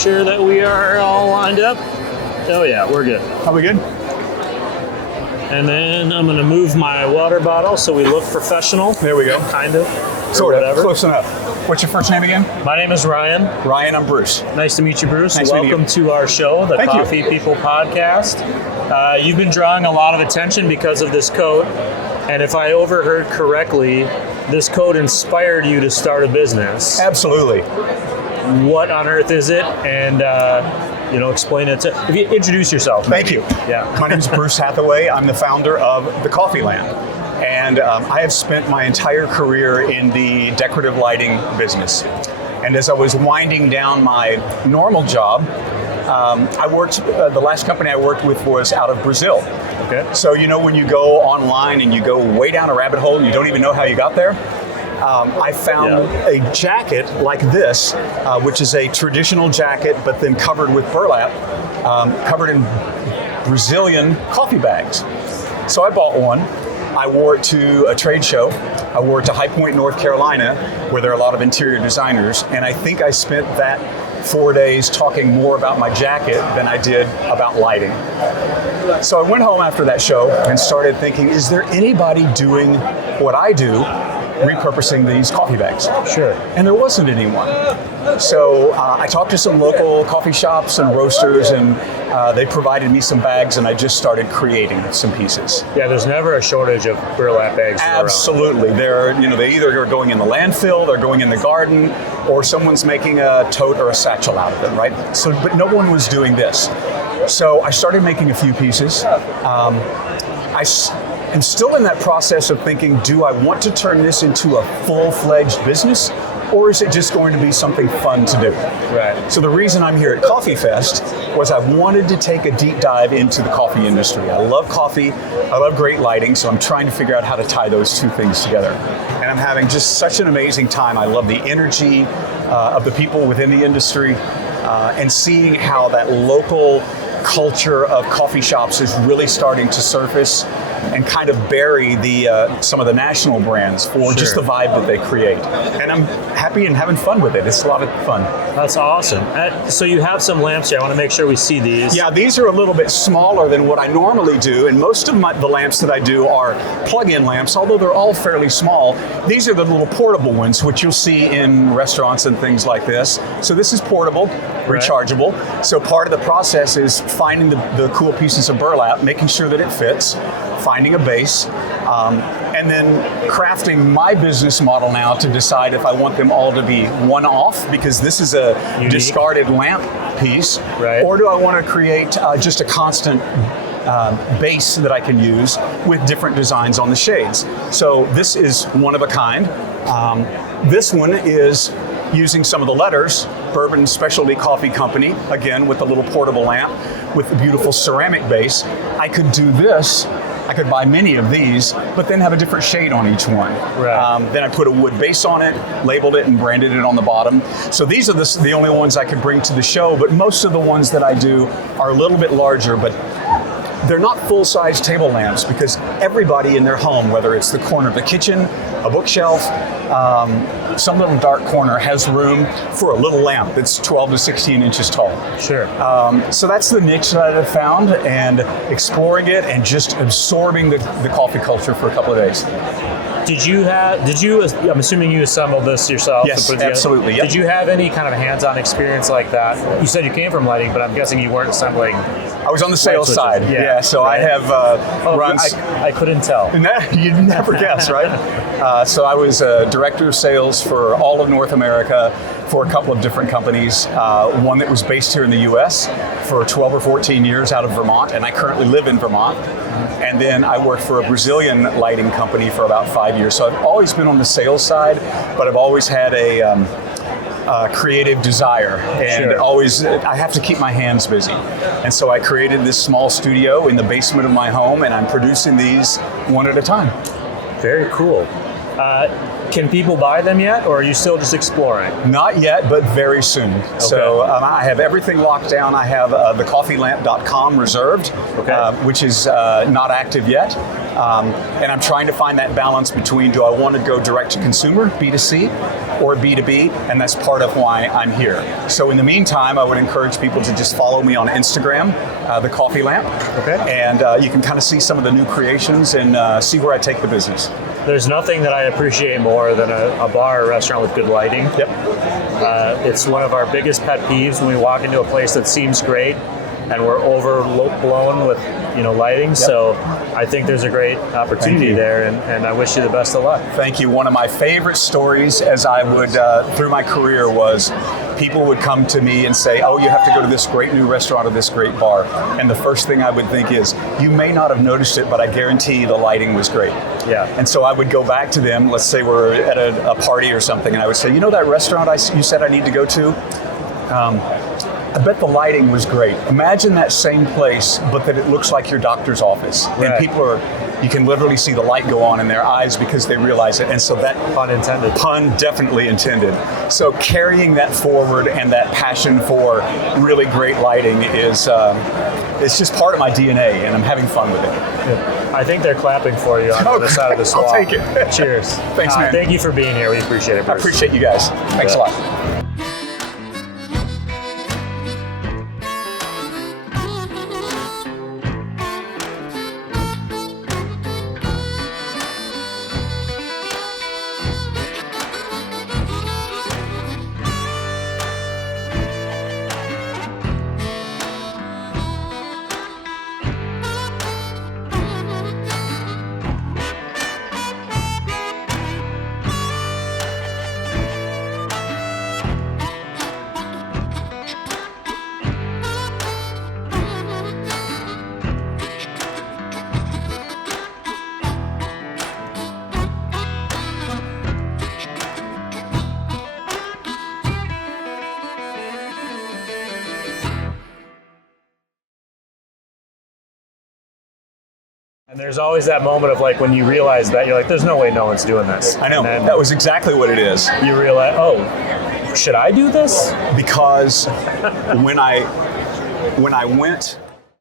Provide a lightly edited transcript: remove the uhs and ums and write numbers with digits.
sure that we are all lined up. Oh yeah, we're good. Are we good? And then I'm gonna move my water bottle so we look professional. There we go. Kind of. Sort of. Whatever. Close enough. What's your first name again? My name is Ryan. Ryan, I'm Bruce. Nice to meet you, Bruce. Nice to meet you. Welcome to our show, the Thank you. Coffee People Podcast. You've been drawing a lot of attention because of this coat. And if I overheard correctly, this coat inspired you to start a business. Absolutely. What on earth is it? And explain it to. If you introduce yourself. Thank you. Yeah. My name is Bruce Hathaway. I'm the founder of the Coffee Land, and I have spent my entire career in the decorative lighting business. And as I was winding down my normal job, I worked. The last company I worked with was out of Brazil. Okay. So when you go online and you go way down a rabbit hole and you don't even know how you got there. I found a jacket like this, which is a traditional jacket, but then covered with burlap, covered in Brazilian coffee bags. So I bought one. I wore it to a trade show. I wore it to High Point, North Carolina, where there are a lot of interior designers. And I think I spent that 4 days talking more about my jacket than I did about lighting. So I went home after that show and started thinking, is there anybody doing what I do, repurposing these coffee bags? Sure. And there wasn't anyone. So I talked to some local coffee shops and roasters, and they provided me some bags, and I just started creating some pieces. Yeah, there's never a shortage of burlap bags. Absolutely. They're, they either are going in the landfill, they're going in the garden, or someone's making a tote or a satchel out of them, right? So, but no one was doing this. So I started making a few pieces. I'm still in that process of thinking, do I want to turn this into a full-fledged business, or is it just going to be something fun to do? Right. So the reason I'm here at CoffeeFest was I wanted to take a deep dive into the coffee industry. I love coffee, I love great lighting, so I'm trying to figure out how to tie those two things together. And I'm having just such an amazing time. I love the energy of the people within the industry, and seeing how that local culture of coffee shops is really starting to surface and kind of bury some of the national brands for just the vibe that they create. And I'm happy and having fun with it. It's a lot of fun. That's awesome. So you have some lamps here. I want to make sure we see these. Yeah, these are a little bit smaller than what I normally do, and most of the lamps that I do are plug-in lamps, although they're all fairly small. These are the little portable ones, which you'll see in restaurants and things like this. So this is portable, rechargeable. So part of the process is finding the cool pieces of burlap, making sure that it fits, finding a base, and then crafting my business model now to decide if I want them all to be one-off, because this is a unique discarded lamp piece, or do I want to create just a constant base that I can use with different designs on the shades. So this is one of a kind. This one is using some of the letters, Bourbon Specialty Coffee Company, again with a little portable lamp with a beautiful ceramic base. I could do this. I could buy many of these, but then have a different shade on each one. Then I put a wood base on it, labeled it, and branded it on the bottom. So these are the only ones I could bring to the show, but most of the ones that I do are a little bit larger, but they're not full-size table lamps, because everybody in their home, whether it's the corner of the kitchen, a bookshelf, some little dark corner, has room for a little lamp that's 12 to 16 inches tall. Sure. So that's the niche that I've found, and exploring it and just absorbing the coffee culture for a couple of days. I'm assuming you assembled this yourself? Yes, absolutely. Yep. Did you have any kind of hands-on experience like that? You said you came from lighting, but I'm guessing you weren't assembling. I was on the sales side. Yeah, so I have run. I couldn't tell. You'd never guess, right? So I was a director of sales for all of North America for a couple of different companies. One that was based here in the U.S. for 12 or 14 years out of Vermont, and I currently live in Vermont. And then I worked for a Brazilian lighting company for about 5 years. So I've always been on the sales side, but I've always had a creative desire, and always I have to keep my hands busy. And so I created this small studio in the basement of my home, and I'm producing these one at a time. Very cool. Can people buy them yet, or are you still just exploring? Not yet, but very soon. Okay. So I have everything locked down. I have the coffeelamp.com reserved, which is not active yet. And I'm trying to find that balance between, do I want to go direct to consumer, B2C, or B2B? And that's part of why I'm here. So in the meantime, I would encourage people to just follow me on Instagram, the Coffee Lamp. Okay. And you can kind of see some of the new creations and see where I take the business. There's nothing that I appreciate more than a bar or restaurant with good lighting. Yep. It's one of our biggest pet peeves when we walk into a place that seems great and we're overblown with lighting. Yep. So I think there's a great opportunity there, and I wish you the best of luck. Thank you. One of my favorite stories as I would, through my career, was people would come to me and say, oh, you have to go to this great new restaurant or this great bar. And the first thing I would think is, you may not have noticed it, but I guarantee the lighting was great. Yeah. And so I would go back to them, let's say we're at a party or something, and I would say, that restaurant you said I need to go to? I bet the lighting was great. Imagine that same place, but that it looks like your doctor's office. Right. And people you can literally see the light go on in their eyes because they realize it. And so that pun intended. Pun definitely intended. So carrying that forward and that passion for really great lighting is it's just part of my DNA, and I'm having fun with it. Yeah. I think they're clapping for you on the other side of the wall. I'll take it. Cheers. Thanks, man. Thank you for being here. We appreciate it, Bruce. I appreciate you guys. Thanks a lot. And there's always that moment of when you realize that, you're like, there's no way no one's doing this. I know. That was exactly what it is. You realize, oh, should I do this? Because when I went